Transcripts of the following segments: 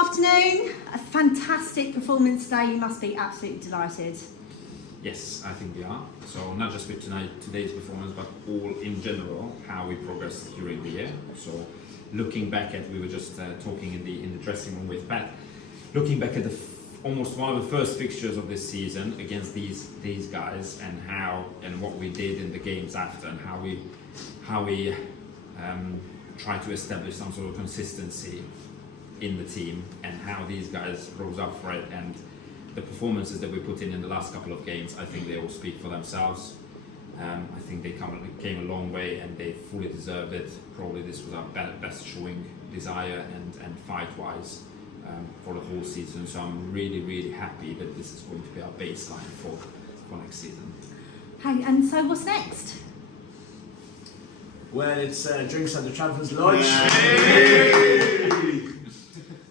afternoon. A fantastic performance today. You must be absolutely delighted. Yes, I think we are. So not just with today's performance, but all in general, how we progressed during the year. So looking back at, we were just talking in the dressing room with Pat, looking back at almost one of the first fixtures of this season against these guys, and how and what we did in the games after, and how we tried to establish some sort of consistency in the team, and how these guys rose up for it, and the performances that we put in the last couple of games, I think they all speak for themselves. I think they came a long way, and they fully deserved it. Probably this was our best showing, desire and fight-wise, for the whole season. So I'm really, really happy that this is going to be our baseline for next season. Hey, and so what's next? Well, it's drinks at the Travellers Lodge.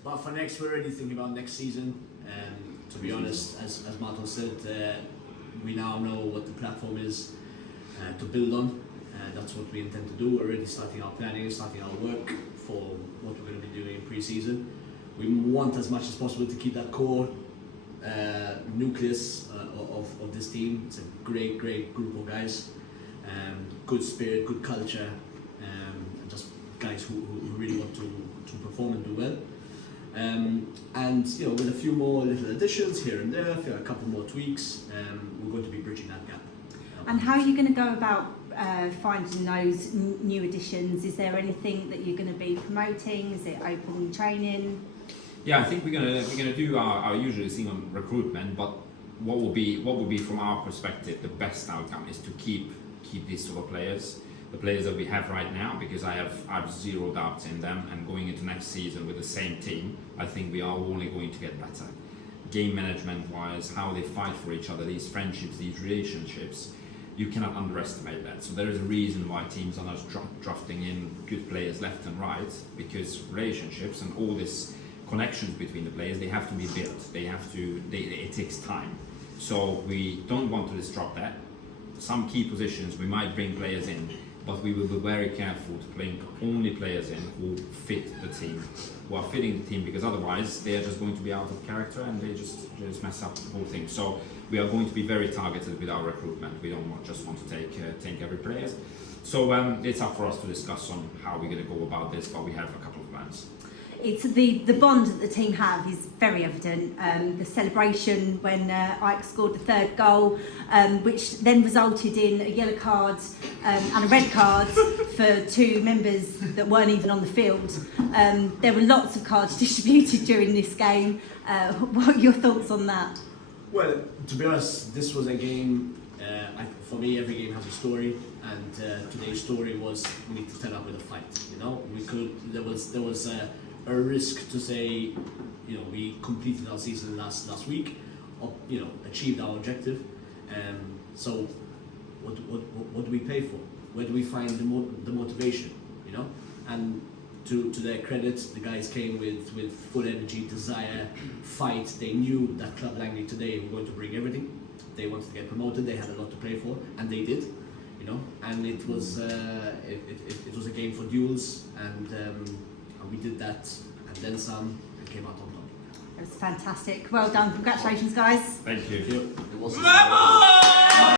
But for next, we're already thinking about next season. To be honest, as Martin said, we now know what the platform is to build on. That's what we intend to do. We're already starting our planning, starting our work for what we're going to be doing in pre-season. We want as much as possible to keep that core nucleus of this team. It's a great group of guys. Good spirit, good culture, and just guys who really want to perform and do well. And you know, with a few more little additions here and there, a couple more tweaks, we're going to be bridging that gap. And how are you going to go about finding those new additions? Is there anything that you're going to be promoting? Is it open training? Yeah, I think we're gonna do our usual thing on recruitment, but what will be from our perspective the best outcome is to keep these sort of players, the players that we have right now, because I have zero doubts in them, and going into next season with the same team, I think we are only going to get better. Game management wise, how they fight for each other, these friendships, these relationships, you cannot underestimate that. So there is a reason why teams are not drafting in good players left and right, because relationships and all this connections between the players, they have to be built. It takes time. So we don't want to disrupt that. Some key positions we might bring players in, but we will be very careful to bring only players in who fit the team, who are fitting the team, because otherwise they are just going to be out of character and they just mess up the whole thing. So we are going to be very targeted with our recruitment. We don't just want to take every player. So it's up for us to discuss on how we're going to go about this, but we have a couple of plans. It's the bond that the team have is very evident. The celebration when Ike scored the third goal, which then resulted in a yellow card and a red card for two members that weren't even on the field. There were lots of cards distributed during this game. What are your thoughts on that? Well, to be honest, this was a game. For me, every game has a story, and today's story was we need to turn up with a fight. You know, there was a risk to say, you know, we completed our season last week, or, you know, achieved our objective. So what do we play for? Where do we find the motivation? You know, and to their credit, the guys came with full energy, desire, fight. They knew that Club Langley today were going to bring everything. They wanted to get promoted. They had a lot to play for, and they did. You know, and it was it was a game for duels, and we did that, and then some, and came out on top. It was fantastic. Well done. Congratulations, guys. Thank you. It was